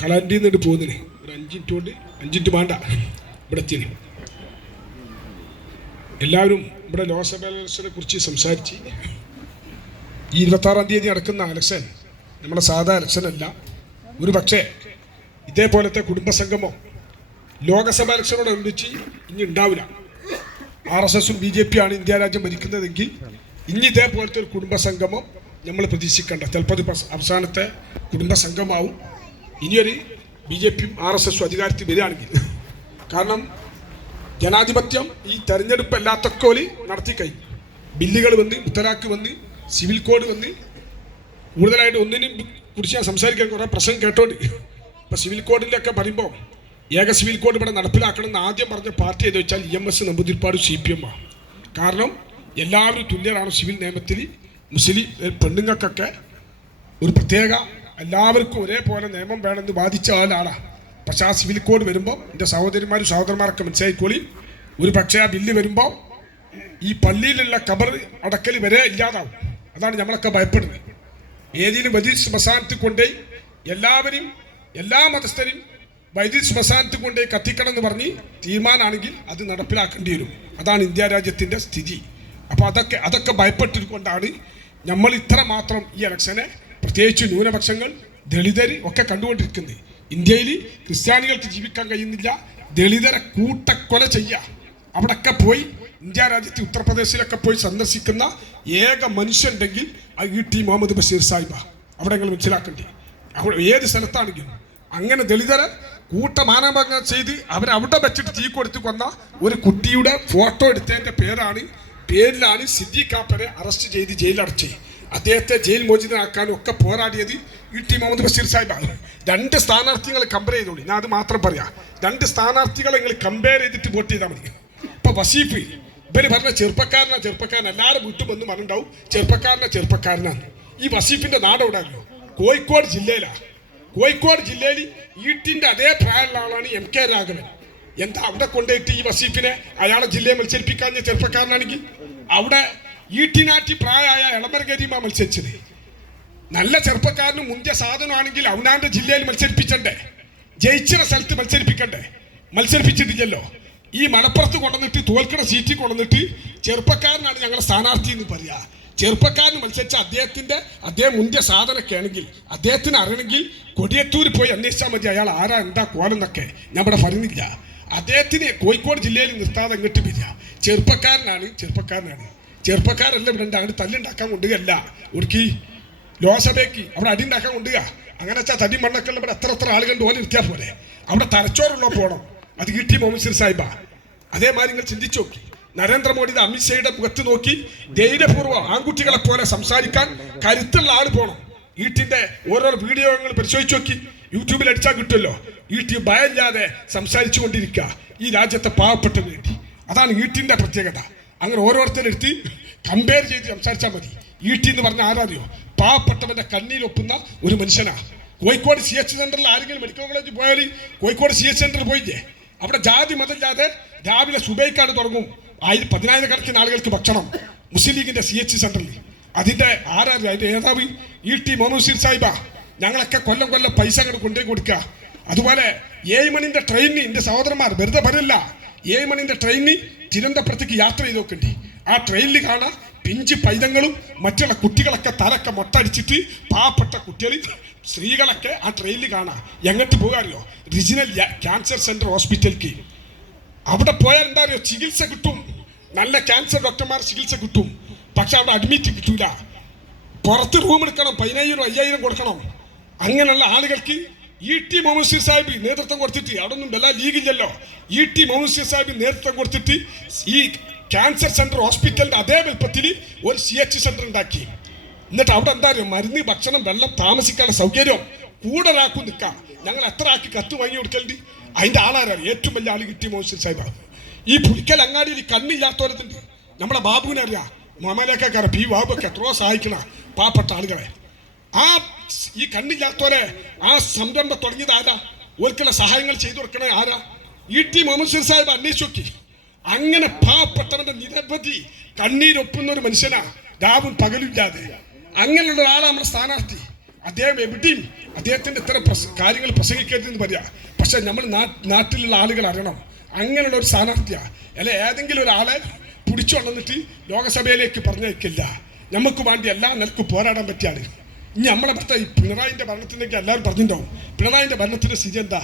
കളാൻ്റെ നിന്നിട്ട് പോകുന്നതിന് ഒരു 5 മിനിറ്റ് കൊണ്ട് 5 മിനിറ്റ് വേണ്ട ഇവിടെ എത്തിയതിന്. എല്ലാവരും ഇവിടെ ലോക്സഭാ ഇലക്ഷനെ കുറിച്ച് സംസാരിച്ച് ഈ 26-ാം തീയതി നടക്കുന്ന ഇലക്ഷൻ നമ്മുടെ സാധാ ഇലക്ഷനല്ല. ഒരു പക്ഷേ ഇതേപോലത്തെ കുടുംബസംഗമോ ലോകസഭാ ഇലക്ഷനോടനുബന്ധിച്ച് ഇനി ഉണ്ടാവില്ല. RSSും BJP ആണ് ഇന്ത്യ രാജ്യം ഭരിക്കുന്നതെങ്കിൽ ഇനി ഇതേപോലത്തെ ഒരു കുടുംബസംഗമം നമ്മൾ പ്രതീക്ഷിക്കേണ്ട. ചിലപ്പോൾ അത് അവസാനത്തെ കുടുംബസംഗമാവും. ഇനിയൊരു BJPയും RSSും അധികാരത്തിൽ വരികയാണെങ്കിൽ. കാരണം ജനാധിപത്യം ഈ തെരഞ്ഞെടുപ്പ് എല്ലാത്തൊക്കെ നടത്തി കഴിഞ്ഞു. ബില്ലുകൾ വന്ന്, മുത്തലാഖ് വന്ന്, സിവിൽ കോഡ് വന്ന്, കൂടുതലായിട്ട് ഒന്നിനും കുറിച്ച് ഞാൻ സംസാരിക്കാൻ കുറേ പ്രശ്നം കേട്ടോണ്ട്. ഇപ്പോൾ സിവിൽ കോഡിലൊക്കെ പറയുമ്പോൾ ഏക സിവിൽ കോഡ് ഇവിടെ നടപ്പിലാക്കണമെന്ന് ആദ്യം പറഞ്ഞ പാർട്ടി ഏത് വെച്ചാൽ EMS നമ്പൂതിരിപ്പാട് CPM ആണ്. കാരണം എല്ലാവരും തുല്യരാണ് സിവിൽ നിയമത്തിൽ. മുസ്ലിം പെണ്ണുങ്ങൾക്കൊക്കെ ഒരു പ്രത്യേക എല്ലാവർക്കും ഒരേപോലെ നിയമം വേണമെന്ന് വാദിച്ച ആളാണ്. പക്ഷെ ആ സിവിൽ കോഡ് വരുമ്പോൾ എൻ്റെ സഹോദരന്മാരൊക്കെ മനസ്സിലായിക്കോളി, ഒരു പക്ഷേ ആ ബില്ല് വരുമ്പോൾ ഈ പള്ളിയിലുള്ള ഖബർ അടക്കൽ വരെ ഇല്ലാതാവും. അതാണ് നമ്മളൊക്കെ ഭയപ്പെടുന്നത്. ഏതെങ്കിലും വലിയ ശ്മശാനത്തിൽ കൊണ്ടുപോയി എല്ലാവരും എല്ലാ മതസ്ഥരും വൈദ്യുതി ശ്മശാനത്തിൽ കൊണ്ടുപോയി കത്തിക്കണം എന്ന് പറഞ്ഞ് തീരുമാനമാണെങ്കിൽ അത് നടപ്പിലാക്കേണ്ടി വരും. അതാണ് ഇന്ത്യ രാജ്യത്തിൻ്റെ സ്ഥിതി. അപ്പോൾ അതൊക്കെ ഭയപ്പെട്ടിരിക്കൊണ്ടാണ് നമ്മൾ ഇത്ര മാത്രം ഈ ഇലക്ഷനെ, പ്രത്യേകിച്ച് ന്യൂനപക്ഷങ്ങൾ, ദളിതർ ഒക്കെ കണ്ടുകൊണ്ടിരിക്കുന്നത്. ഇന്ത്യയിൽ ക്രിസ്ത്യാനികൾക്ക് ജീവിക്കാൻ കഴിയുന്നില്ല, ദളിതരെ കൂട്ടക്കൊല ചെയ്യുക. അവിടെയൊക്കെ പോയി ഇന്ത്യ രാജ്യത്ത് ഉത്തർപ്രദേശിലൊക്കെ പോയി സന്ദർശിക്കുന്ന ഏക മനുഷ്യനുണ്ടെങ്കിൽ അത് ET മുഹമ്മദ് ബഷീർ സാഹിബ. അവിടെ നിങ്ങൾ മനസ്സിലാക്കേണ്ടി. അവിടെ ഏത് സ്ഥലത്താണെങ്കിലും അങ്ങനെ ദളിതരെ കൂട്ടമാനഭംഗം ചെയ്ത് അവരവിടെ വെച്ചിട്ട് തീ കൊടുത്ത് കൊന്ന ഒരു കുട്ടിയുടെ ഫോട്ടോ എടുത്തതിൻ്റെ പേരിലാണ് സിദ്ദീഖ് കാപ്പനെ അറസ്റ്റ് ചെയ്ത് ജയിലടച്ച് അദ്ദേഹത്തെ ജയിൽ മോചിതനാക്കാനും ഒക്കെ പോരാടിയത് ET മുഹമ്മദ് ബഷീർ സാഹിബാണ്. 2 സ്ഥാനാർത്ഥികൾ കമ്പയർ ചെയ്തോളി. ഞാൻ അത് മാത്രം പറയാം. 2 സ്ഥാനാർത്ഥികളെ നിങ്ങൾ കമ്പയർ ചെയ്തിട്ട് വോട്ട് ചെയ്താൽ മതി. ഇപ്പോൾ വസീഫ് ഇവര് പറഞ്ഞ ചെറുപ്പക്കാരൻ എല്ലാവരും വീട്ടിൽ വന്ന് പറഞ്ഞിട്ടുണ്ടാവും ചെറുപ്പക്കാരനാണ്. ഈ വസീഫിന്റെ നാട് എവിടെയല്ലോ? കോഴിക്കോട് ജില്ലയിലാണ്. കോഴിക്കോട് ജില്ലയിൽ ETന്റെ അതേ പ്രായമുള്ള ആളാണ് MK രാഘവൻ. എന്താ അവിടെ കൊണ്ടുപോയിട്ട് ഈ വസീഫിനെ അയാളെ ജില്ലയെ മത്സരിപ്പിക്കാൻ ചെറുപ്പക്കാരനാണെങ്കിൽ അവിടെ ET പ്രായമായ എളമര കരീമ മത്സരിച്ചത്. നല്ല ചെറുപ്പക്കാരനും മുന്തിയ സാധനമാണെങ്കിൽ അവനാന്റെ ജില്ലയിൽ മത്സരിപ്പിച്ചണ്ടേ? ജയിച്ചിന സ്ഥലത്ത് മത്സരിപ്പിച്ചിട്ടില്ലല്ലോ. ഈ മലപ്പുറത്ത് കൊണ്ടുവന്നിട്ട് തോൽക്കണ സീറ്റിൽ കൊണ്ടുവന്നിട്ട് ചെറുപ്പക്കാരനാണ് ഞങ്ങളുടെ സ്ഥാനാർത്ഥി എന്ന് പറയുക. ചെറുപ്പക്കാരന് മത്സരിച്ച അദ്ദേഹം മുന്തിയ സാധനമൊക്കെ ആണെങ്കിൽ അദ്ദേഹത്തിന് അറിയണമെങ്കിൽ കൊടിയത്തൂർ പോയി അന്വേഷിച്ചാൽ മതി അയാൾ ആരാ എന്താ കോലെന്നൊക്കെ. ഞാൻ ഇവിടെ പറയുന്നില്ല. അദ്ദേഹത്തിന് കോഴിക്കോട് ജില്ലയിൽ നിർത്താതെ ഇങ്ങോട്ട് വരിക. ചെറുപ്പക്കാരല്ല ഇവിടെ ഉണ്ടാകും. തല്ലുണ്ടാക്കാൻ കൊണ്ടുകയല്ല, ഒടുക്കി ലോകസഭയ്ക്ക് അവിടെ അടി ഉണ്ടാക്കാൻ കൊണ്ടുക. അങ്ങനെ വെച്ചാൽ തടി മണ്ണൊക്കെ ഇവിടെ എത്ര ആളുകളുടെ ഓല നിർത്തിയാൽ പോലെ. അവിടെ തലച്ചോറുള്ള പോകണം. അത് ET മുഹമ്മദ് ബഷീർ സാഹിബ. അതേമാതിരി നിങ്ങൾ ചിന്തിച്ചു നോക്കി. നരേന്ദ്രമോദിയുടെ അമിത്ഷായുടെ മുഖത്ത് നോക്കി ധൈര്യപൂർവ്വം ആൺകുട്ടികളെ പോലെ സംസാരിക്കാൻ കരുത്തുള്ള ആൾ പോകണം. ETന്റെ ഓരോ വീഡിയോകൾ പരിശോധിച്ച് നോക്കി, യൂട്യൂബിൽ അടിച്ചാൽ കിട്ടുമല്ലോ. ET ഭയമില്ലാതെ സംസാരിച്ചു കൊണ്ടിരിക്കുക ഈ രാജ്യത്തെ പാവപ്പെട്ടതിന് വേണ്ടി. അതാണ് ETന്റെ പ്രത്യേകത. അങ്ങനെ ഓരോരുത്തരെടുത്ത് കമ്പയർ ചെയ്ത് സംസാരിച്ചാൽ മതി. ET എന്ന് പറഞ്ഞാൽ ആരാറിയോ? പാവപ്പെട്ടവന്റെ കണ്ണീരൊപ്പുന്ന ഒരു മനുഷ്യനാണ്. കോഴിക്കോട് CH സെന്ററിൽ ആരെങ്കിലും മെഡിക്കൽ കോളേജിൽ പോയാൽ കോഴിക്കോട് CH സെന്ററിൽ പോയില്ലേ? അവിടെ ജാതി മതമില്ലാതെ രാവിലെ സുബൈക്കാണ് തുടങ്ങും 10,000-കണക്കിന് ആളുകൾക്ക് ഭക്ഷണം. മുസ്ലിം ലീഗിന്റെ CH സെന്ററിൽ അതിന്റെ നേതാവ് ET മുഹമ്മദ് ബഷീർ സാഹിബ. ഞങ്ങളൊക്കെ കൊല്ലം പൈസ അങ്ങോട്ട് കൊണ്ടുപോയി കൊടുക്കുക. അതുപോലെ 7 മണിന്റെ ട്രെയിനിന് എൻ്റെ സഹോദരന്മാർ വെറുതെ പറയില്ല. 7 മണിന്റെ ട്രെയിനിന് തിരുവനന്തപുരത്തേക്ക് യാത്ര ചെയ്ത് നോക്കണ്ടി. ആ ട്രെയിനിൽ കാണാം പിഞ്ച് പൈതങ്ങളും മറ്റുള്ള കുട്ടികളൊക്കെ തലക്കെ മൊട്ടടിച്ചിട്ട് പാവപ്പെട്ട കുട്ടികൾ, സ്ത്രീകളൊക്കെ ആ ട്രെയിനിൽ കാണാം. എങ്ങോട്ട് പോകാറിയോ? റീജിയണൽ ക്യാൻസർ സെന്റർ ഹോസ്പിറ്റലിലേക്ക്. അവിടെ പോയാൽ എന്താ അറിയോ? ചികിത്സ കിട്ടും. നല്ല ക്യാൻസർ ഡോക്ടർമാർ ചികിത്സ കിട്ടും. പക്ഷെ അവിടെ അഡ്മിറ്റ് കിട്ടൂല. പുറത്ത് റൂം എടുക്കണം, 10,000-5,000 കൊടുക്കണം. അങ്ങനെയുള്ള ആളുകൾക്ക് ET മുഹമ്മദ് ബഷീർ സാഹിബ് നേതൃത്വം കൊടുത്തിട്ട്, അവിടെ ഒന്നും എല്ലാ ലീഗില്ലല്ലോ, ET മുഹമ്മദ് ബഷീർ സാഹിബ് നേതൃത്വം കൊടുത്തിട്ട് ഈ ക്യാൻസർ സെന്റർ ഹോസ്പിറ്റലിന്റെ അതേ വലുപ്പത്തിൽ ഒരു CH സെന്റർ ഉണ്ടാക്കി. എന്നിട്ട് അവിടെ എന്താ അറിയോ? മരുന്ന്, ഭക്ഷണം, വെള്ളം, താമസിക്കാനുള്ള സൗകര്യം കൂടെ ഒരാൾക്കും നിൽക്കാം. ഞങ്ങൾ എത്ര ആൾക്ക് കത്ത് വാങ്ങി കൊടുക്കലുണ്ട്. അതിന്റെ ആളാരാണ്? ഏറ്റവും വലിയ ആൾ ET മുഹമ്മദ് ബഷീർ സാഹിബാണ്. ഈ പുലിക്കൽ അങ്ങാടിയിൽ കണ്ണില്ലാത്തവരുണ്ട്. നമ്മുടെ ബാബുവിനെ അറിയാം, മുഹമ്മദ് P ബാബുക്ക് എത്രയോ സഹായിക്കണ പാവപ്പെട്ട ആളുകളെ. ഈ കണ്ണില്ലാത്തവരെ ആ സംരംഭം തുടങ്ങിയത് ആരാ? ഓർക്കുള്ള സഹായങ്ങൾ ചെയ്തു കൊടുക്കണ ആരാ? ET മുഹമ്മദ് ബഷീർ സാഹിബ് അന്വേഷിച്ചു നോക്കി. അങ്ങനെ പാവപ്പെട്ടവന്റെ നിരവധി കണ്ണീരൊപ്പുന്ന ഒരു മനുഷ്യനാ, രാവും പകലില്ലാതെ. അങ്ങനെയുള്ള ഒരാളാണ് നമ്മുടെ സ്ഥാനാർത്ഥി. അദ്ദേഹം എവിടെയും അദ്ദേഹത്തിൻ്റെ ഇത്തരം കാര്യങ്ങൾ പ്രസംഗിക്കരുതെന്ന് പറയാ. പക്ഷെ നമ്മൾ നാട്ടിലുള്ള ആളുകൾ അറിയണം, അങ്ങനെയുള്ള ഒരു സ്ഥാനാർത്ഥിയാണ് അല്ലെ ഏതെങ്കിലും ഒരാളെ പിടിച്ചുകൊണ്ടിട്ട് ലോകസഭയിലേക്ക് പറഞ്ഞേക്കില്ല. നമുക്ക് വേണ്ടി എല്ലാ നിലക്കും പോരാടാൻ പറ്റിയാണ്. ഇനി നമ്മളെ ഈ പിണറായിൻ്റെ ഭരണത്തിലേക്ക് എല്ലാവരും പറഞ്ഞിട്ടുണ്ടാവും. പിണറായിൻ്റെ ഭരണത്തിൻ്റെ സ്ഥിതി എന്താ?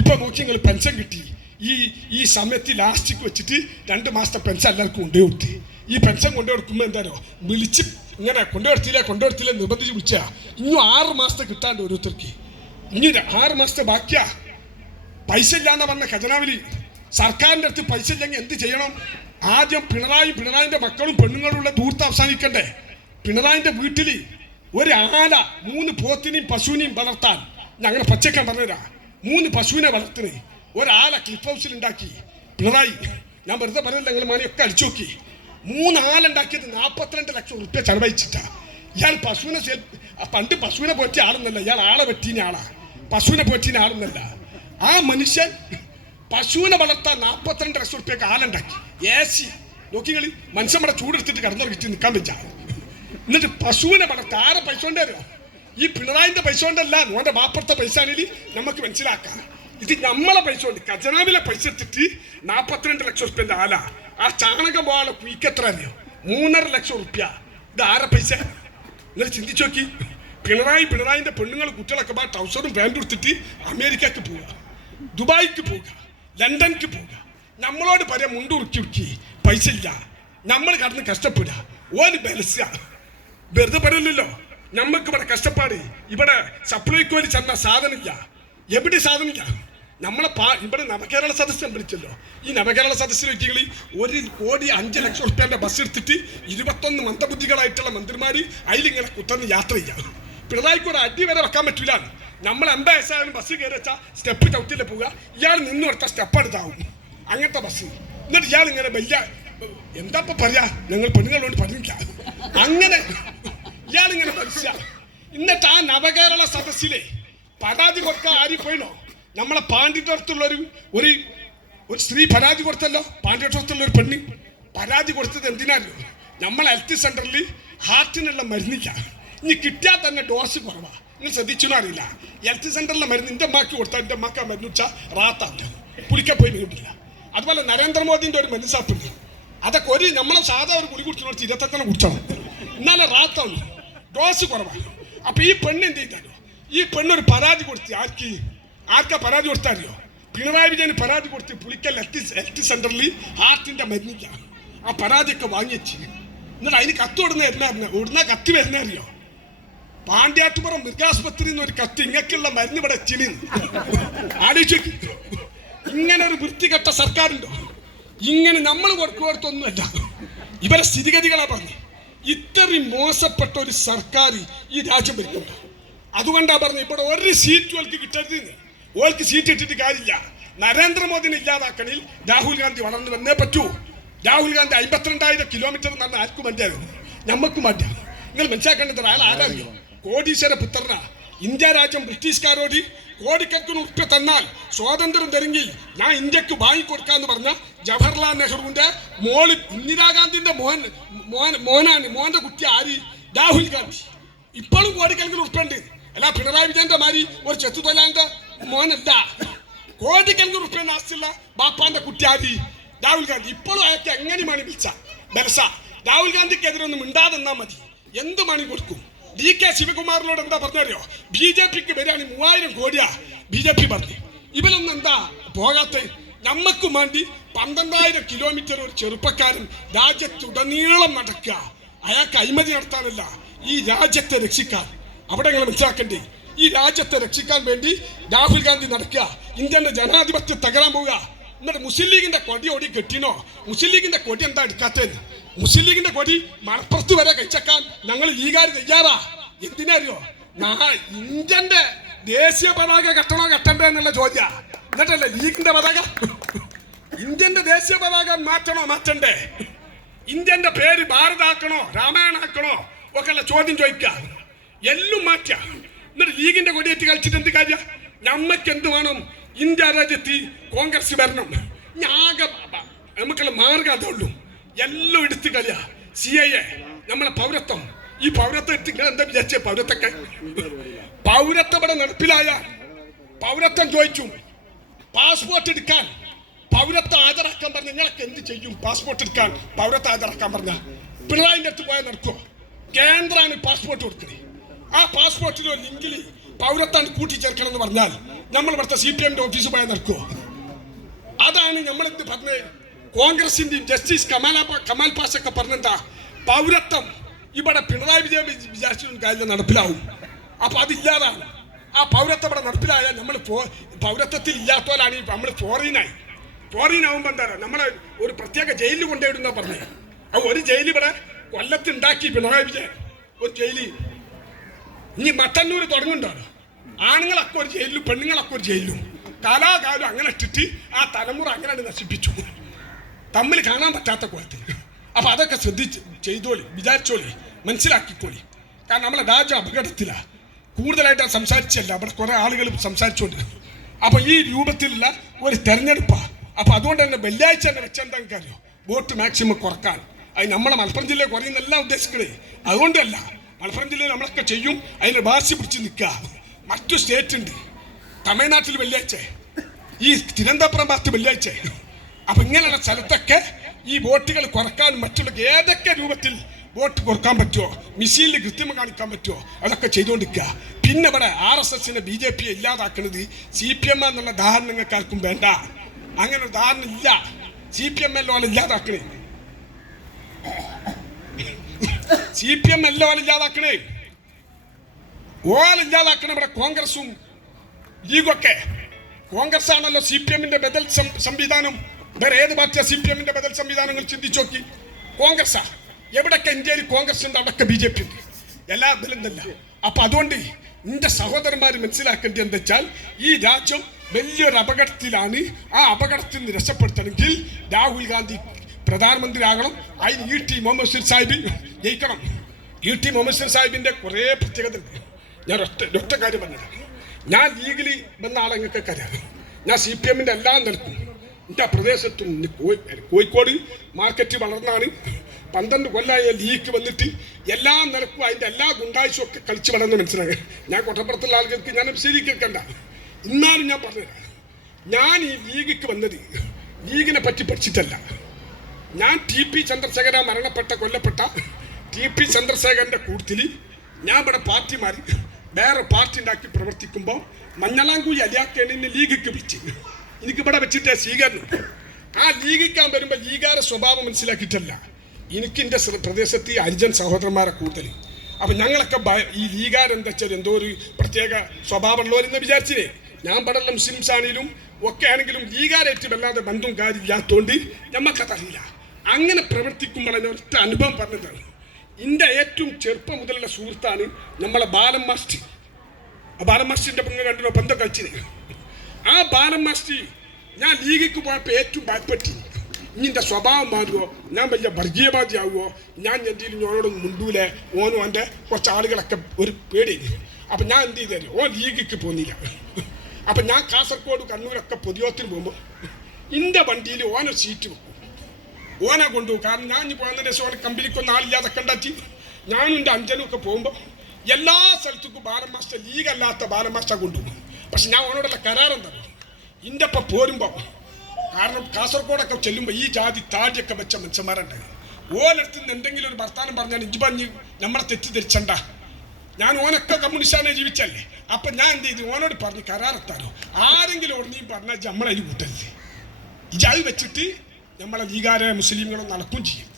ഇപ്പം നോക്കി നിങ്ങൾ പെൻഷൻ കിട്ടി, ഈ സമയത്ത് ലാസ്റ്റിക്ക് വെച്ചിട്ട് 2 മാസത്തെ പെൻഷൻ എല്ലാവർക്കും കൊണ്ടു കൊടുത്ത്. ഈ പെൻഷൻ കൊണ്ടു കൊടുക്കുമ്പോൾ എന്താണോ വിളിച്ച് ഇങ്ങനെ കൊണ്ടുകൊടുത്തില്ല നിർബന്ധിച്ച് വിളിച്ചാ. ഇനി 6 മാസത്തെ കിട്ടാണ്ട് ഓരോരുത്തർക്ക്. ഇനി 6 മാസത്തെ ബാക്കിയാ. പൈസ ഇല്ലാന്ന് പറഞ്ഞ ഖജനാവിൽ സർക്കാരിൻ്റെ അടുത്ത് പൈസ ഇല്ലെങ്കിൽ എന്ത് ചെയ്യണം? ആദ്യം പിണറായിൻ്റെ മക്കളും പെണ്ണുങ്ങളുള്ള ദൂരത്ത് അവസാനിക്കണ്ടേ? പിണറായിൻ്റെ വീട്ടിൽ ഒരു ആല 3 പോത്തിനെയും പശുവിനെയും വളർത്താൻ ഞങ്ങൾ പച്ചക്കാൻ പറഞ്ഞുതരാ. 3 പശുവിനെ വളർത്തുന്നേ ഒരാളെ ക്ലിഫ് ഹൗസിൽ ഉണ്ടാക്കി പിണറായി. ഞാൻ വെറുതെ പറഞ്ഞില്ല, ഞങ്ങൾ മണിയൊക്കെ അടിച്ചു നോക്കി. 3 ആളുണ്ടാക്കിയത് 42 ലക്ഷം റുപ്യ ചെലവഴിച്ചിട്ടാ. ഇയാൾ പണ്ട് പശുവിനെ പോറ്റിയ ആളൊന്നല്ല, ഇയാൾ ആളെ പറ്റീന ആളാ. പശുവിനെ പോറ്റീന ആളൊന്നല്ല. ആ മനുഷ്യൻ പശുവിനെ വളർത്താൻ 42 ലക്ഷം റുപ്യക്ക് ആളുണ്ടാക്കി. AC നോക്കികളി മനുഷ്യന്മാരെ ചൂടെടുത്തിട്ട് കിടന്നുറങ്ങിട്ട് നിൽക്കാൻ വെച്ചാ. എന്നിട്ട് പശുവിനെ വളർത്താൻ ആരെ പൈസ കൊണ്ടോ? ഈ പിണറായിൻ്റെ പൈസ കൊണ്ടല്ല, ഓൻ്റെ ബാപ്പുറത്തെ പൈസ ആണെങ്കിൽ നമുക്ക് മനസ്സിലാക്കാം. ഇത് നമ്മളെ പൈസ കൊണ്ട് ഖജനാവിലെ പൈസ എടുത്തിട്ട് 42 ലക്ഷം റുപ്യൻ്റെ ആല. ആ ചാണകം പോകാനുള്ള കുയിക്ക് എത്ര അറിയോ? 3.5 ലക്ഷം റുപ്യ. ഇത് ആരെ പൈസ? നിങ്ങൾ ചിന്തിച്ചു നോക്കി. പിണറായിൻ്റെ പെണ്ണുങ്ങൾ കുട്ടികളൊക്കെ ട്രൗസറും പാൻറ്റും എടുത്തിട്ട് അമേരിക്കക്ക് പോവുക, ദുബായിക്ക് പോവുക, ലണ്ടനിക്ക് പോവുക. നമ്മളോട് പറയാം മുണ്ടുറുക്കി പൈസ ഇല്ല, നമ്മൾ കടന്ന് കഷ്ടപ്പെടുക. ഓന് ബലസ വെറുതെ പറയില്ലല്ലോ. നമ്മൾക്ക് ഇവിടെ കഷ്ടപ്പാട്. ഇവിടെ സപ്ലൈക്ക് വേണ്ടി ചെന്ന സാധനമില്ല, എവിടെ സാധനമില്ല. ഇവിടെ നവകേരള സദസ്സ് വിളിച്ചല്ലോ. ഈ നവകേരള സദസ്സിൽ വ്യക്തികൾ 1,05 ലക്ഷം റുപ്യൻ്റെ ബസ് എടുത്തിട്ട് 21 മന്ദബുദ്ധികളായിട്ടുള്ള മന്ത്രിമാർ അതിലിങ്ങനെ കുത്തന്ന് യാത്ര ചെയ്യാം. പിണറായിക്ക് ഒരു അടി വരെ വെക്കാൻ പറ്റൂല. നമ്മൾ 50 വയസ്സായാലും ബസ് കയറി വെച്ചാൽ സ്റ്റെപ്പ് ചവിട്ടിയില്ല പോവുക. ഇയാൾ നിന്ന് കൊടുത്ത സ്റ്റെപ്പ് എടുത്താവും അങ്ങനത്തെ ബസ്. എന്നിട്ട് ഇയാൾ ഇങ്ങനെ വലിയ എന്താ ഇപ്പം പറയാ, ഞങ്ങൾ പെണ്ണുങ്ങളോട് പറഞ്ഞില്ല. അങ്ങനെ ഇയാളിങ്ങനെ മനുഷ്യ. എന്നിട്ട് ആ നവകേരള സദസ്സിലെ പരാതി കൊടുക്കാൻ ആരിപ്പോയിനോ? നമ്മളെ പാണ്ഡിത്യത്തുള്ളൊരു ഒരു സ്ത്രീ പരാതി കൊടുത്തല്ലോ. പാണ്ഡിത്യത്തുള്ള ഒരു പെണ്ണ് പരാതി കൊടുത്തത് എന്തിനാണോ? നമ്മളെ ഹെൽത്ത് സെന്ററിൽ ഹാർട്ടിനുള്ള മരുന്നില്ല. ഇനി കിട്ടിയാൽ തന്നെ ഡോസ് കുറവാ. നിങ്ങൾ ശ്രദ്ധിച്ചോ അറിയില്ല. ഹെൽത്ത് സെന്ററിലെ മരുന്ന് എൻ്റെ അമ്മക്ക് കൊടുത്താൽ എൻ്റെ അമ്മക്ക് ആ മരുന്ന് വെച്ചാൽ റാത്താവില്ല, പുളിക്കാൻ പോയി കിട്ടില്ല. അതുപോലെ നരേന്ദ്രമോദിൻ്റെ ഒരു മരുന്ന് സാപ്പിണ്ട്. അതൊക്കെ നമ്മളെ സാധാ ഒരു കുടി കുടിച്ചു 25 കുടിച്ചണം, എന്നാലേ റാത്താവുള്ളൂ, ഡോസ് കുറവാണ്. അപ്പം ഈ പെണ്ണ് എന്ത് ചെയ്താലോ? ഈ പെണ്ണൊരു പരാതി കൊടുത്ത് ആർക്കാ പരാതി കൊടുത്താറിയോ? പിണറായി വിജയന് പരാതി കൊടുത്ത് പുളിക്കൽ ഹെൽത്ത് സെന്ററിൽ ഹാർട്ടിൻ്റെ മരുന്നില്ല. ആ പരാതിയൊക്കെ വാങ്ങിച്ച് എന്നിട്ട് അതിന് കത്ത് ഉടനെ കത്തി വരുന്ന അറിയോ? പാണ്ഡ്യാട്ടുപുറം മൃഗാസ്പത്രിയിൽ നിന്ന് ഒരു കത്ത്, ഇങ്ങക്കുള്ള മരുന്ന് ഇവിടെ ചിനി ആലോചിച്ചു. ഇങ്ങനെ ഒരു വൃത്തികെട്ട സർക്കാരുണ്ടോ? ഇങ്ങനെ നമ്മൾ കൊടുക്കുന്നില്ല. ഇവരെ സ്ഥിതിഗതികളാ പറഞ്ഞു. ഇത്രയും മോശപ്പെട്ട ഒരു സർക്കാർ ഈ രാജ്യം ഭരിക്കുന്നുണ്ട്. അതുകൊണ്ടാ പറഞ്ഞു ഇവിടെ ഒരു സീറ്റ് ഓൾക്ക് കിട്ടരുത്. ഓൾക്ക് സീറ്റ് ഇട്ടിട്ട് കാര്യമില്ല. നരേന്ദ്രമോദിനെ ഇല്ലാതാക്കണിൽ രാഹുൽ ഗാന്ധി വളർന്നു വന്നേ പറ്റൂ. രാഹുൽ ഗാന്ധി 52,000 കിലോമീറ്റർ നടന്ന ആർക്കും മതിയായിരുന്നു, ഞമ്മക്കും മതിയാണ്. നിങ്ങൾ മനസ്സിലാക്കേണ്ടത് അയാൾ ആരാറിയോ? കോടീശ്വര പുത്രനാ. ഇന്ത്യ രാജ്യം ബ്രിട്ടീഷുകാരോട് കോടിക്കണക്കിന് ഉറുപ്പ്യ തന്നാൽ സ്വാതന്ത്ര്യം തരുമെങ്കിൽ ഞാൻ ഇന്ത്യക്ക് വാങ്ങിക്കൊടുക്കാന്ന് പറഞ്ഞ ജവഹർലാൽ നെഹ്റുവിന്റെ മോള് ഇന്ദിരാഗാന്ധിന്റെ മോന്റെ കുട്ടി ആര്? രാഹുൽ ഗാന്ധി. ഇപ്പോഴും കോടിക്കണക്കിന് ഉറുപ്പ്യുണ്ട്. അല്ല പിണറായി വിജയന്റെ മാതിരി ഒരു ചെത്തുതൊലാന്റെ മോനല്ല. കോടിക്കണക്കിന് ഉറുപ്പ്യ ആസ്തിയുള്ള ബാപ്പാന്റെ കുട്ടി ആര്? രാഹുൽ ഗാന്ധി. ഇപ്പോഴും അയാൾക്ക് എങ്ങനെയാണ് ബലസ? രാഹുൽ ഗാന്ധിക്കെതിരെ ഒന്നും മിണ്ടാതെന്നാ മതി, എന്ത് മണി കൊടുക്കും. DK ശിവകുമാറിനോട് എന്താ പറഞ്ഞറിയോ? BJPക്ക് വരികയാണ് 3000 കോടിയാ BJP പറഞ്ഞു. ഇവരൊന്നും എന്താ പോകാത്ത? നമ്മക്കും വേണ്ടി 12,000 കിലോമീറ്റർ ഒരു ചെറുപ്പക്കാരൻ രാജ്യത്തുടനീളം നടക്കുക. അയാൾക്ക് അഴിമതി നടത്താനല്ല, ഈ രാജ്യത്തെ രക്ഷിക്കാൻ. അവിടെ നിങ്ങൾ മനസ്സിലാക്കണ്ടേ, ഈ രാജ്യത്തെ രക്ഷിക്കാൻ വേണ്ടി രാഹുൽ ഗാന്ധി നടക്കുക. ഇന്ത്യന്റെ ജനാധിപത്യം തകരാൻ പോവുക. എന്നിട്ട് മുസ്ലിം ലീഗിന്റെ കൊടി ഓടി കെട്ടിനോ? മുസ്ലിം ലീഗിന്റെ കൊടി എന്താ എടുക്കാത്തത്? മുസ്ലിം ലീഗിന്റെ കൊടി മലപ്പുറത്ത് വരെ കഴിച്ചേക്കാൻ ഞങ്ങൾ ലീഗുകാർ തയ്യാറാ. എന്തിനറിയോ? ഇന്ത്യന്റെ ദേശീയ പതാക കെട്ടണോ കെട്ടണ്ടേ എന്നുള്ള ചോദ്യ. എന്നിട്ടല്ലേ ലീഗിന്റെ പതാക, ഇന്ത്യന്റെ ദേശീയ പതാക മാറ്റണ്ടേ? ഇന്ത്യന്റെ പേര് ഭാരതാക്കണോ രാമായണാക്കണോ ഒക്കെ ചോദ്യം ചോദിക്കുക. എല്ലാം മാറ്റ. എന്നിട്ട് ലീഗിന്റെ കൊടിയേറ്റ് കളിച്ചിട്ട് എന്ത് കാര്യ? നമ്മക്ക് എന്ത് വേണം? ഇന്ത്യ രാജ്യത്ത് കോൺഗ്രസ് വരണം. ആകെ നമുക്കുള്ള മാർഗം അതുള്ളൂ. എല്ലാം എടുത്ത് കളിയാ. CAA നമ്മളെ പൗരത്വം. ഈ പൗരത്വം എടുത്ത് എന്താ വിചാരിച്ച? പൗരത്വക്കെ പൗരത്വം ഇവിടെ നടപ്പിലായ പൗരത്വം ചോദിച്ചു, പാസ്പോർട്ട് എടുക്കാൻ പൗരത്വം ഹാജരാക്കാൻ പറഞ്ഞ ഞങ്ങൾക്ക് എന്ത് ചെയ്യും? പാസ്പോർട്ട് എടുക്കാൻ പൗരത്വം ഹാജരാക്കാൻ പറഞ്ഞ പിണറായിൻ്റെ അടുത്ത് പോയാൽ നടക്കുമോ? കേന്ദ്രമാണ് പാസ്പോർട്ട് കൊടുക്കുന്നത്. ആ പാസ്പോർട്ടിലോ ലിങ്കിൽ പൗരത്വം കൂട്ടിച്ചേർക്കണം എന്ന് പറഞ്ഞാൽ നമ്മൾ ഇവിടുത്തെ CPM ഓഫീസ് പോയാൽ നടക്കുമോ? അതാണ് നമ്മളെന്ത് പറഞ്ഞത്. കോൺഗ്രസിന്റെയും ജസ്റ്റിസ് കമാൽ പാഷൊക്കെ പറഞ്ഞെന്താ, പൗരത്വം ഇവിടെ പിണറായി വിജയൻ വിചാരിച്ചിട്ടും കാര്യം നടപ്പിലാവും. അപ്പൊ അതില്ലാതാണ്. ആ പൗരത്വം ഇവിടെ നടപ്പിലായാൽ നമ്മൾ പൗരത്വത്തിൽ ഇല്ലാത്തവരാണ് നമ്മൾ ഫോറിൻ ആവുമ്പോൾ എന്താ നമ്മളെ ഒരു പ്രത്യേക ജയിലിൽ കൊണ്ടുപോയിടുന്ന പറഞ്ഞത്. അത് ഒരു ജയിൽ ഇവിടെ കൊല്ലത്തുണ്ടാക്കി പിണറായി വിജയൻ, ഒരു ജയിലിൽ. ഇനി മട്ടന്നൂർ തുടങ്ങുന്നുണ്ടോ? ആണുങ്ങളൊക്കെ ഒരു ജയിലിലും പെണ്ണുങ്ങളൊക്കെ ഒരു ജയിലിലും കാലാകാലം അങ്ങനെ ഇട്ടിട്ട് ആ തലമുറ അങ്ങനെ നശിപ്പിച്ചു, തമ്മിൽ കാണാൻ പറ്റാത്ത കോലത്തിൽ. അപ്പൊ അതൊക്കെ ചെയ്തോളി, വിചാരിച്ചോളി, മനസ്സിലാക്കിക്കോളി. കാരണം നമ്മളെ രാജ്യം അപകടത്തിലാണ്. കൂടുതലായിട്ട് സംസാരിച്ചല്ല, അവിടെ കുറെ ആളുകൾ സംസാരിച്ചുകൊണ്ട്. അപ്പൊ ഈ രൂപത്തിലുള്ള ഒരു തെരഞ്ഞെടുപ്പാണ്. അപ്പൊ അതുകൊണ്ട് തന്നെ വെള്ളിയാഴ്ച തന്നെ വെച്ചെന്താ അറിയോ, വോട്ട് മാക്സിമം കുറക്കാൻ. അത് നമ്മളെ മലപ്പുറം ജില്ലയിൽ കുറയുന്നെല്ലാം ഉദ്ദേശിക്കണേ. അതുകൊണ്ടല്ല, മലപ്പുറം ജില്ലയിൽ നമ്മളൊക്കെ ചെയ്യും, അതിന് വാശി പിടിച്ച് നിൽക്കുക. മറ്റു സ്റ്റേറ്റ് ഉണ്ട്, തമിഴ്നാട്ടിൽ വെള്ളിയാഴ്ച, ഈ തിരുവനന്തപുരം ഭാഗത്ത് വെള്ളിയാഴ്ച. അപ്പൊ ഇങ്ങനെയുള്ള സ്ഥലത്തൊക്കെ ഈ വോട്ടുകൾ കുറക്കാൻ മറ്റുള്ള ഏതൊക്കെ രൂപത്തിൽ വോട്ട് കുറക്കാൻ പറ്റുമോ, മിസൈലിൽ കൃത്രിമം കാണിക്കാൻ പറ്റുമോ, അതൊക്കെ ചെയ്തുകൊണ്ടിരിക്കുക. പിന്നെ ഇവിടെ RSSനെ BJP ഇല്ലാതാക്കുന്നത് CPM എന്നുള്ള ധാരണ നിങ്ങൾക്ക് ആർക്കും വേണ്ട. അങ്ങനെ ഒരു ധാരണ ഇല്ല. CPM എല്ലാം ഇല്ലാതാക്കണേ, CPM എല്ലാം ഇല്ലാതാക്കണേ, ഓലില്ലാതാക്കണേ. ഇവിടെ കോൺഗ്രസും ലീഗൊക്കെ, കോൺഗ്രസ് ആണല്ലോ CPM-ന്റെ ബദൽ സംവിധാനം. വേറെ ഏത് പാർട്ടിയാ CPM-ന്റെ ബദൽ സംവിധാനങ്ങൾ ചിന്തിച്ചു നോക്കി? കോൺഗ്രസ്സാ. എവിടൊക്കെ ഇന്ത്യയിൽ കോൺഗ്രസ് ഉണ്ട് അവിടൊക്കെ BJP ഉണ്ട്, എല്ലാ ബലന്തല്ല. അപ്പൊ അതുകൊണ്ട് നിന്റെ സഹോദരന്മാർ മനസ്സിലാക്കേണ്ടത് എന്താ വെച്ചാൽ, ഈ രാജ്യം വലിയൊരു അപകടത്തിലാണ്. ആ അപകടത്തിൽ നിന്ന് രക്ഷപ്പെടുത്തണമെങ്കിൽ രാഹുൽ ഗാന്ധി പ്രധാനമന്ത്രി ആകണം. അതിന് ET മുഹമ്മദ് സാഹിബ് ജയിക്കണം. ET മുഹമ്മദ് സാഹിബിന്റെ കുറേ പ്രത്യേകത ഉണ്ട്. ഞാൻ ഒറ്റ കാര്യം പറഞ്ഞത്, ഞാൻ ലീഗലി വന്ന ആളെ നിങ്ങൾക്കൊക്കെ അറിയാം. ഞാൻ CPM-ന്റെ എല്ലാം നിൽക്കും. എൻ്റെ പ്രദേശത്തും കോഴിക്കോട് മാർക്കറ്റ് വളർന്നാണ്. 12 കൊല്ലമായ ലീഗ് വന്നിട്ട് എല്ലാ നിലക്കും അതിൻ്റെ എല്ലാ ഗുണ്ടാഴ്ചയും ഒക്കെ കളിച്ച് വളർന്ന് മനസ്സിലാക്കുക. ഞാൻ കൊട്ടപ്പുറത്തുള്ള ആളുകൾക്ക് ഞാൻ ശരിക്കേൾക്കണ്ട. എന്നാലും ഞാൻ പറഞ്ഞുതരാം, ഞാൻ ഈ ലീഗിക്ക് വന്നത് ലീഗിനെ പറ്റി പഠിച്ചിട്ടല്ല. ഞാൻ TP ചന്ദ്രശേഖര കൊല്ലപ്പെട്ട TP ചന്ദ്രശേഖരൻ്റെ കൂട്ടത്തിൽ ഞാൻ ഇവിടെ പാർട്ടി മാറി വേറെ പാർട്ടി ഉണ്ടാക്കി പ്രവർത്തിക്കുമ്പോൾ മഞ്ഞളാങ്കുഴി അലിയാക്കേണിനെ ലീഗിക്ക് വിളിച്ച് എനിക്കിവിടെ വെച്ചിട്ട് സ്വീകരണം. ആ ലീഗിക്കാൻ വരുമ്പോൾ ലീഗാരെ സ്വഭാവം മനസ്സിലാക്കിയിട്ടല്ല. എനിക്ക് എൻ്റെ പ്രദേശത്ത് ഹരിജൻ സഹോദരന്മാരെ കൂടുതൽ. അപ്പം ഞങ്ങളൊക്കെ ഈ ലീഗാരെന്താ വെച്ചാൽ എന്തോ ഒരു പ്രത്യേക സ്വഭാവമുള്ളവരെന്ന് വിചാരിച്ചില്ലേ. ഞാൻ ഇവിടെ മുസ്ലിംസ് ആണെങ്കിലും ഒക്കെ ആണെങ്കിലും ലീഗാരായിട്ട് വല്ലാതെ ബന്ധവും കാര്യമില്ലാത്തതുകൊണ്ട് ഞമ്മക്കതറിയില്ല. അങ്ങനെ പ്രവർത്തിക്കുമ്പോൾ ഒറ്റ അനുഭവം പറഞ്ഞതാണ്. എൻ്റെ ഏറ്റവും ചെറുപ്പം മുതലുള്ള സുഹൃത്താണ് നമ്മളെ ബാലൻ മാസ്റ്റർ. ആ ബാലൻ മാസ്റ്ററിൻ്റെ കണ്ടോ ബന്ധം കഴിച്ചിന്. ആ ബാലൻ മാസ്റ്റർ ഞാൻ ലീഗിക്ക് പോയപ്പോൾ ഏറ്റവും ഭയപ്പെട്ടി, ഇനിൻ്റെ സ്വഭാവം മാറുമോ, ഞാൻ വലിയ വർഗീയവാദി ആവുമോ, ഞാൻ എന്തെങ്കിലും ഓനോടൊന്നും മുണ്ടൂലേ, ഓനും എൻ്റെ കുറച്ച് ആളുകളൊക്കെ ഒരു പേടി. അപ്പം ഞാൻ എന്ത് ചെയ്താലും ഓൻ ലീഗിക്ക് പോകുന്നില്ല. അപ്പം ഞാൻ കാസർഗോഡ് കണ്ണൂരൊക്കെ പൊതുയോഗത്തിന് പോകുമ്പോൾ എൻ്റെ വണ്ടിയിൽ ഓനൊരു സീറ്റ് വെക്കും, ഓനെ കൊണ്ടുപോകും. കാരണം ഞാൻ പോകുന്ന ദിവസം ഓനെ കമ്പനിക്കൊന്നും ആളില്ലാതെ കണ്ടാറ്റി ഞാനും എൻ്റെ അഞ്ചനും ഒക്കെ പോകുമ്പോൾ എല്ലാ സ്ഥലത്തേക്കും ബാലൻ മാസ്റ്റർ ലീഗല്ലാത്ത ബാലൻ മാസ്റ്റർ കൊണ്ടുപോകും. പക്ഷെ ഞാൻ ഓനോടുള്ള കരാറെന്താ, എൻ്റെ ഒപ്പം പോരുമ്പോൾ, കാരണം കാസർഗോഡൊക്കെ ചെല്ലുമ്പോൾ ഈ ജാതി താടിയൊക്കെ വെച്ച മനുഷ്യന്മാരുണ്ടായി. ഓനടുത്ത് നിന്ന് എന്തെങ്കിലും ഒരു വർത്താനം പറഞ്ഞാൽ ഇഞ്ചി പറഞ്ഞ് നമ്മളെ തെറ്റിദ്ധരിച്ചണ്ട. ഞാൻ ഓനൊക്കെ കമ്മ്യൂണിസ്റ്റാനെ ജീവിച്ചല്ലേ. അപ്പം ഞാൻ എന്ത് ചെയ്തു, ഓനോട് പറഞ്ഞ് കരാറെത്താലോ, ആരെങ്കിലും ഓർമ്മയും പറഞ്ഞാൽ നമ്മളതിന് കൂട്ടരുത്. ഇജാതി വെച്ചിട്ട് നമ്മളെ ലീഗാരെ മുസ്ലിങ്ങളെ നടക്കും ചെയ്യും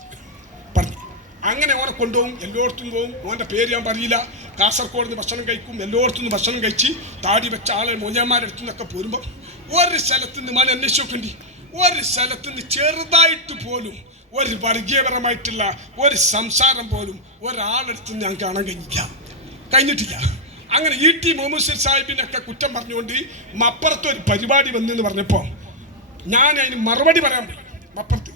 പറഞ്ഞു. അങ്ങനെ ഓനെ കൊണ്ടുപോകും, എല്ലായിടത്തും പോകും. ഓൻ്റെ പേര് ഞാൻ പറയില്ല. കാസർഗോഡ് നിന്ന് ഭക്ഷണം കഴിക്കും, എല്ലായിടത്തു നിന്ന് ഭക്ഷണം കഴിച്ച് താടി വെച്ച ആളെ മൂല്യന്മാരെടുത്തു നിന്നൊക്കെ പോരുമ്പോൾ ഒരു സ്ഥലത്ത് നിന്ന് മന അന്വേഷിച്ചോക്കേണ്ടി, ഒരു സ്ഥലത്ത് നിന്ന് ചെറുതായിട്ട് പോലും ഒരു വർഗീയപരമായിട്ടുള്ള ഒരു സംസാരം പോലും ഒരാളെടുത്ത് നിന്ന് ഞാൻ കാണാൻ കഴിഞ്ഞിട്ടില്ല. അങ്ങനെ ET മുഹമ്മദ് സാഹിബിനൊക്കെ കുറ്റം പറഞ്ഞുകൊണ്ട് മപ്പുറത്ത് ഒരു പരിപാടി വന്നെന്ന് പറഞ്ഞപ്പോൾ ഞാൻ അതിന് മറുപടി പറയാൻ പോയി. മപ്പുറത്ത്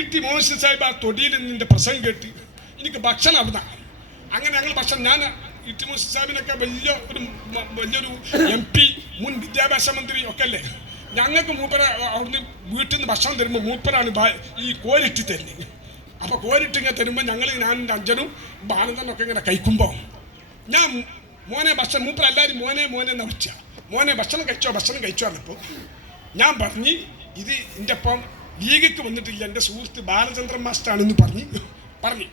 ET മുഹമ്മദ് സാഹിബ് ആ തൊടിയിൽ നിന്നിൻ്റെ പ്രസംഗം കേട്ട് എനിക്ക് ഭക്ഷണം അവിടുന്ന്. അങ്ങനെ ഞങ്ങൾ ഭക്ഷണം, ഞാൻ ET മുഹമ്മദ് സാഹിബിനൊക്കെ വലിയൊരു MP, മുൻ വിദ്യാഭ്യാസ മന്ത്രി ഒക്കെ അല്ലേ. ഞങ്ങൾക്ക് മൂപ്പര അവിടുന്ന് വീട്ടിൽ നിന്ന് ഭക്ഷണം തരുമ്പോൾ മൂപ്പരാണ് ഈ കോരിട്ട് തരുന്നത്. അപ്പോൾ കോരിട്ട് ഇങ്ങനെ തരുമ്പോൾ ഞാൻ എൻ്റെ അഞ്ചനും ബാലനൊക്കെ ഇങ്ങനെ കഴിക്കുമ്പോൾ ഞാൻ മോനെ ഭക്ഷണം മൂപ്പർ എല്ലാവരും മോനെ മോനെ എന്ന് വിളിച്ച മോനെ ഭക്ഷണം കഴിച്ചോ പറഞ്ഞപ്പോൾ ഞാൻ പറഞ്ഞ് ഇത് എൻ്റെ ഒപ്പം ലീഗിക്ക് വന്നിട്ടില്ല, എൻ്റെ സുഹൃത്ത് ബാലചന്ദ്രൻ മാസ്റ്ററാണെന്ന് പറഞ്ഞു.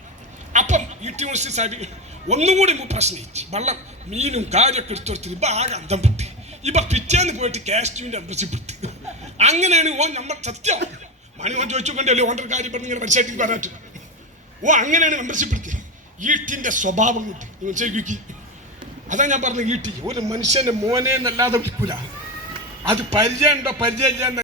അപ്പം യൂണിവേഴ്സിറ്റി സാഹിബ് ഒന്നും കൂടി പ്രശ്നയിച്ച് വെള്ളം മീനും കാര്യമൊക്കെ എടുത്തു ഇപ്പം ആകെ അന്തം പൊട്ടി. ഇപ്പം പിറ്റേന്ന് പോയിട്ട് കാസ്റ്റുവിൻ്റെ മെമ്പർഷിപ്പ് എടുത്ത്. അങ്ങനെയാണ് ഓൻ നമ്മൾ സത്യം മണി ഓൻ ചോദിച്ചുകൊണ്ടല്ലേ ഓൻ്റെ കാര്യം പറഞ്ഞ് ഇങ്ങനെ മനസ്സിലാക്കി പറഞ്ഞിട്ട് അങ്ങനെയാണ് മെമ്പർഷിപ്പ് എടുത്തത്. ഈട്ടിൻ്റെ സ്വഭാവം കിട്ടി മനസ്സിലാക്കി. അതാ ഞാൻ പറഞ്ഞത്, ഈട്ടി ഒരു മനുഷ്യൻ്റെ മോനെ എന്നല്ലാതെ വിൽക്കൂല. അത് പരിചയമുണ്ടോ പരിചയമില്ല